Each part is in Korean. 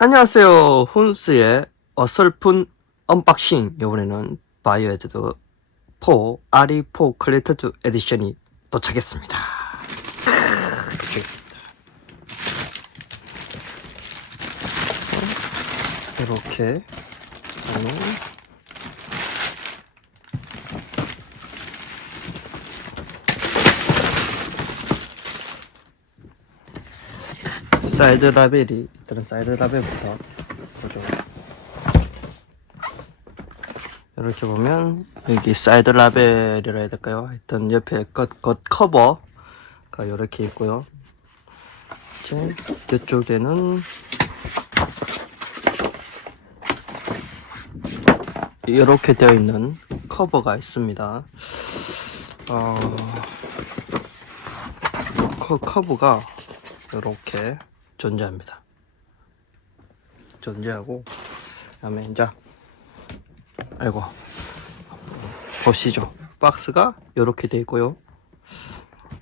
안녕하세요. 훈스의 어설픈 언박싱. 이번에는 바이오헤즈드 4 RE4 클리터즈 에디션이 도착했습니다. 도착했습니다. 이렇게 사이드 라벨이 일단은 사이드 라벨부터 보죠. 이렇게 보면 여기 사이드 라벨이라 해야 될까요? 하여튼 옆에 겉, 겉 커버가 이렇게 있고요. 이제 이쪽에는 이렇게 되어 있는 커버가 있습니다. 어, 커, 커버가 이렇게 존재합니다. 존재하고 그다음에 이제 아이고 보시죠. 박스가 이렇게 돼 있고요.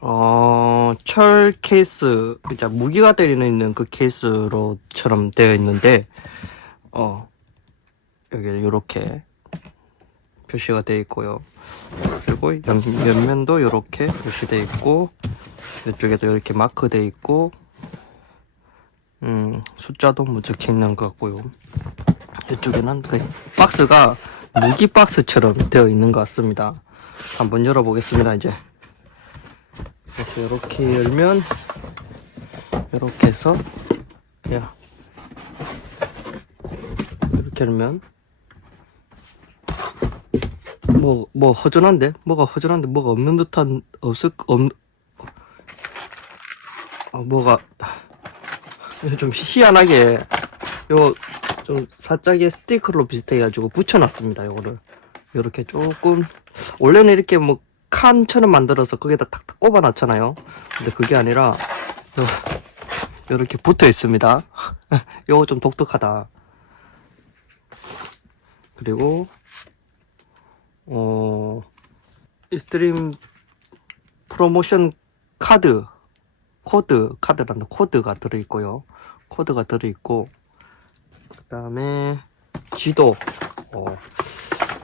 어, 철 케이스, 이제 무기가 때리는 있는 그 케이스로처럼 되어 있는데, 어, 여기 이렇게 표시가 되어 있고요. 그리고 옆, 옆면도 이렇게 표시되어 있고, 이쪽에도 이렇게 마크 되어 있고, 음, 숫자도 뭐 적혀 있는 것 같고요. 이쪽에는 그 박스가 무기 박스처럼 되어 있는 것 같습니다. 한번 열어보겠습니다, 이제. 그래서 이렇게 열면, 이렇게 해서, 야. 이렇게 열면, 뭐, 뭐, 허전한데? 뭐가 허전한데? 뭐가 없는 듯한, 없을, 없, 어, 뭐가, 좀 희한하게 요좀 살짝의 스티커로 비슷해가지고 붙여놨습니다. 요거를 요렇게 조금 원래는 이렇게 뭐 칸처럼 만들어서 거기다 탁탁 꼽아놨잖아요. 근데 그게 아니라 요, 요렇게 붙어 있습니다. 요거 좀 독특하다. 그리고 어 익스트림 프로모션 카드 코드 카드란다 코드가 들어있고요 코드가 들어있고 그 다음에 지도. 어,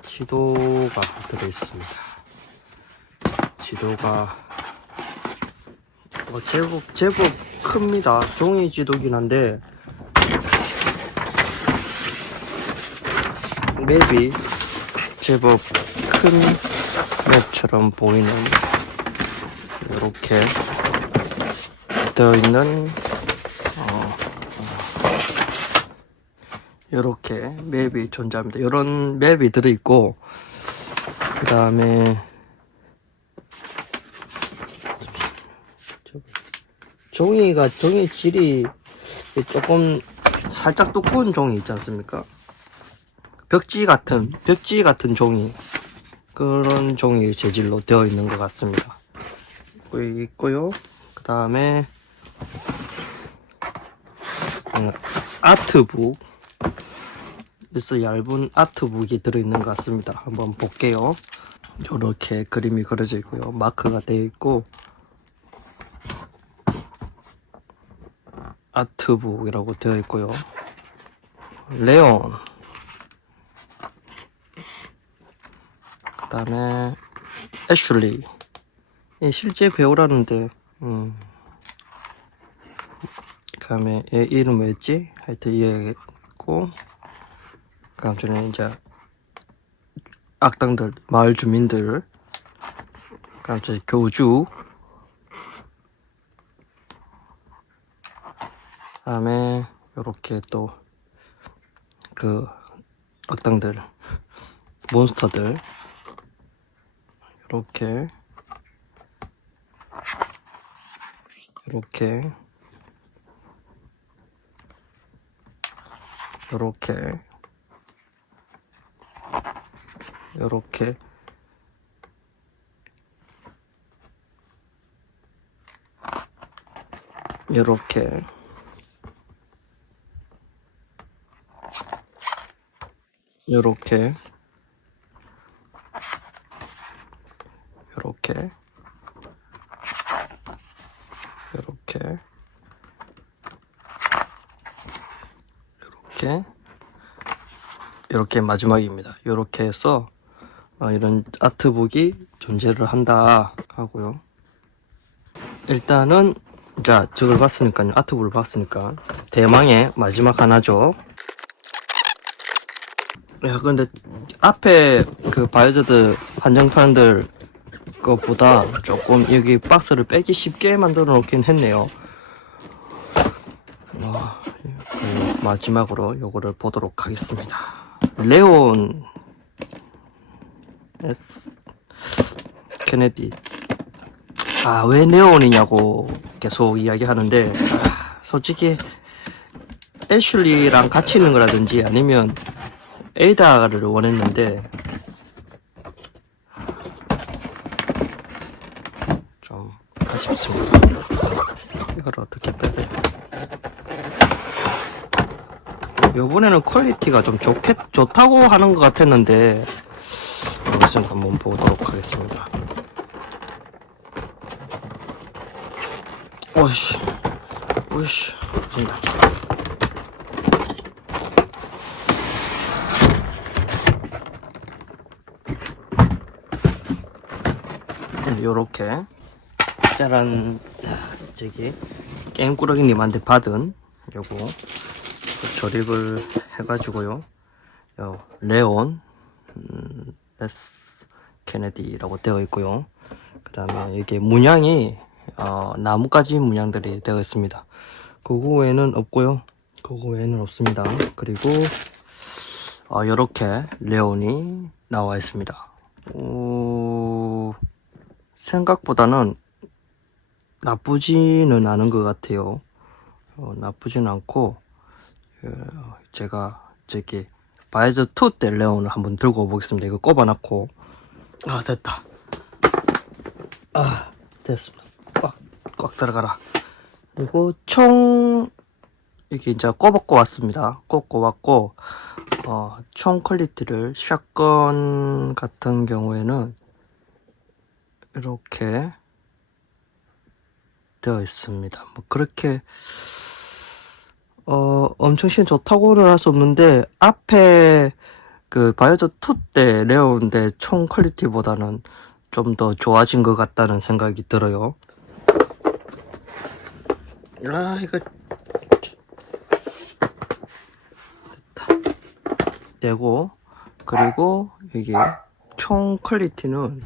지도가 들어있습니다. 지도가 어, 제법 제법 큽니다. 종이 지도긴 한데 맵이 제법 큰 맵처럼 보이는 이렇게 되어 있는 이렇게 맵이 존재합니다. 이런 맵이 들어 있고 그 다음에 종이가 종이 질이 조금 살짝 두꺼운 종이 있지 않습니까? 벽지 같은 벽지 같은 종이 그런 종이 재질로 되어 있는 것 같습니다. 있고요. 그 다음에 어, 아트북 그래서 얇은 아트북이 들어있는 것 같습니다. 한번 볼게요. 이렇게 그림이 그려져 있고요. 마크가 되어 있고 아트북이라고 되어 있고요. 레온. 그 다음에 애슐리. 예, 실제 배우라는데 음. 그 다음에 얘 이름 뭐였지? 하여튼 얘고 그 다음 저는 이제 악당들 마을 주민들 그 다음 저 교주 그 다음에 요렇게 또 그 악당들 몬스터들 요렇게 요렇게 요렇게 요렇게. 요렇게. 요렇게. 요렇게. 요렇게. 이렇게. 이렇게 마지막입니다. 이렇게 해서 어, 이런 아트북이 존재를 한다 하고요. 일단은 자 저걸 봤으니까요. 아트북을 봤으니까 대망의 마지막 하나죠. 야 근데 앞에 그 바이오저드 한정판들 것보다 조금 여기 박스를 빼기 쉽게 만들어 놓긴 했네요. 어, 마지막으로 요거를 보도록 하겠습니다. 레온 S 케네디 아 왜 네온이냐고 계속 이야기하는데 아, 솔직히 애슐리랑 같이 있는 거라든지 아니면 에이다를 원했는데 좀 아쉽습니다. 이걸 어떻게 빼야 돼? 요번에는 퀄리티가 좀 좋겠, 좋다고 하는 것 같았는데, 이것은 한번 보도록 하겠습니다. 오이씨, 오이씨, 된다. 요렇게, 짜란, 저기, 게임꾸러기님한테 받은 요거, 조립을 해가지고요. 요 레온 음, S 케네디라고 되어 있고요. 그 다음에 이게 문양이 어, 나뭇가지 문양들이 되어 있습니다. 그거 외에는 없고요. 그거 외에는 없습니다. 그리고 어, 이렇게 레온이 나와 있습니다. 오, 생각보다는 나쁘지는 않은 것 같아요. 어, 나쁘진 않고 어, 제가 저기 바이저 2때 레온을 한번 들고 보겠습니다. 이거 꼽아놨고 아 됐다. 아 됐습니다. 꽉 꽉 들어가라. 그리고 총 이게 이제 꼽았고 왔습니다. 꼽고 왔고 어, 총 퀄리티를 샷건 같은 경우에는 이렇게 되어 있습니다. 뭐 그렇게 어, 엄청 시는 좋다고는 할 수 없는데, 앞에 그 바이오저 2때 레온데 총 퀄리티보다는 좀 더 좋아진 것 같다는 생각이 들어요. 아, 이거. 됐다. 되고, 그리고 이게 총 퀄리티는,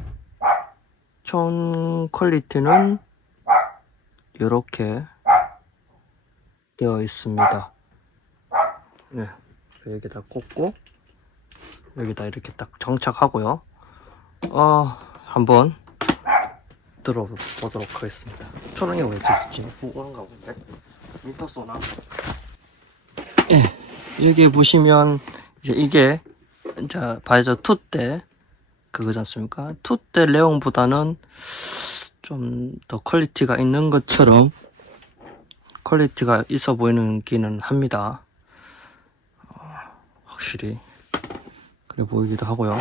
총 퀄리티는 이렇게 되어 있습니다. 네, 여기다 꽂고 여기다 이렇게 딱 정착하고요. 어, 한번 들어보도록 하겠습니다. 초롱이 왜 지금 오는가 본데? 인터 쏘나? 예, 여기 보시면 이제 이게 자 바이저 2 때 그거지 않습니까? 2 때 레옹보다는 좀 더 퀄리티가 있는 것처럼 퀄리티가 있어 보이는 기는 합니다. 어, 확실히 그래 보이기도 하고요.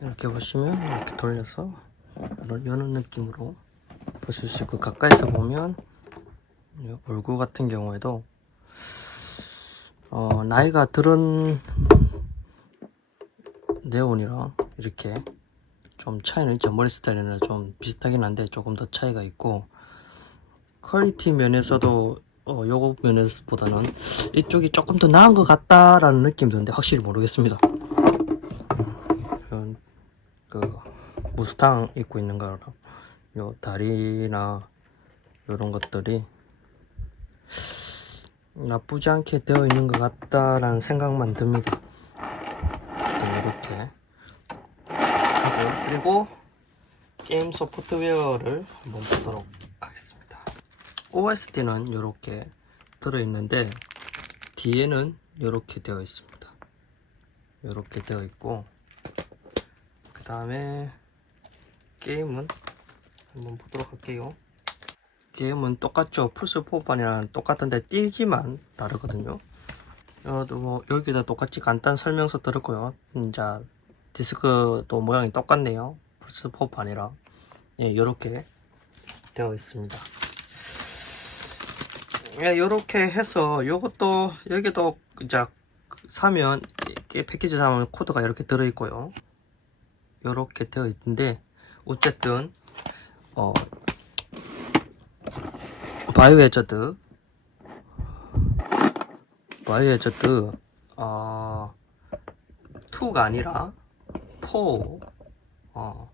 이렇게 보시면 이렇게 돌려서 여는 느낌으로 보실 수 있고 가까이서 보면 이 얼굴 같은 경우에도 어, 나이가 들은 네온이랑 이렇게 좀 차이는 있죠. 머리 스타일은 좀 비슷하긴 한데 조금 더 차이가 있고 퀄리티 면에서도 어, 요거 면에서보다는 이쪽이 조금 더 나은 것 같다라는 느낌 드는데 확실히 모르겠습니다. 이런 그 무스탕 입고 있는 거랑 요 다리나 이런 것들이 나쁘지 않게 되어 있는 것 같다라는 생각만 듭니다. 이렇게 하고 그리고 게임 소프트웨어를 한번 보도록 하겠습니다. OSD는 이렇게 들어있는데 뒤에는 이렇게 되어 있습니다. 이렇게 되어 있고 그 다음에 게임은 한번 보도록 할게요. 게임은 똑같죠. 플스4판이랑 똑같은데 띄지만 다르거든요. 어, 뭐 여기다 똑같이 간단 설명서 들었고요. 이제 디스크도 모양이 똑같네요. 플스4판이랑 예, 이렇게 되어 있습니다. 예, 요렇게 해서 요것도 여기도 이제 사면 이렇게 패키지 사면 코드가 이렇게 들어있고요. 요렇게 되어 있는데 어쨌든 어 바이오 해저드 바이오 해저드 어 2가 아니라 4 어,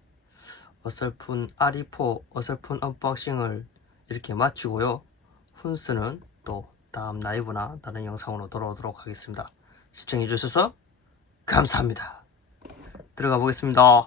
어설픈 아리4 어설픈 언박싱을 이렇게 마치고요. 훈스는 또 다음 라이브나 다른 영상으로 돌아오도록 하겠습니다. 시청해주셔서 감사합니다. 들어가 보겠습니다.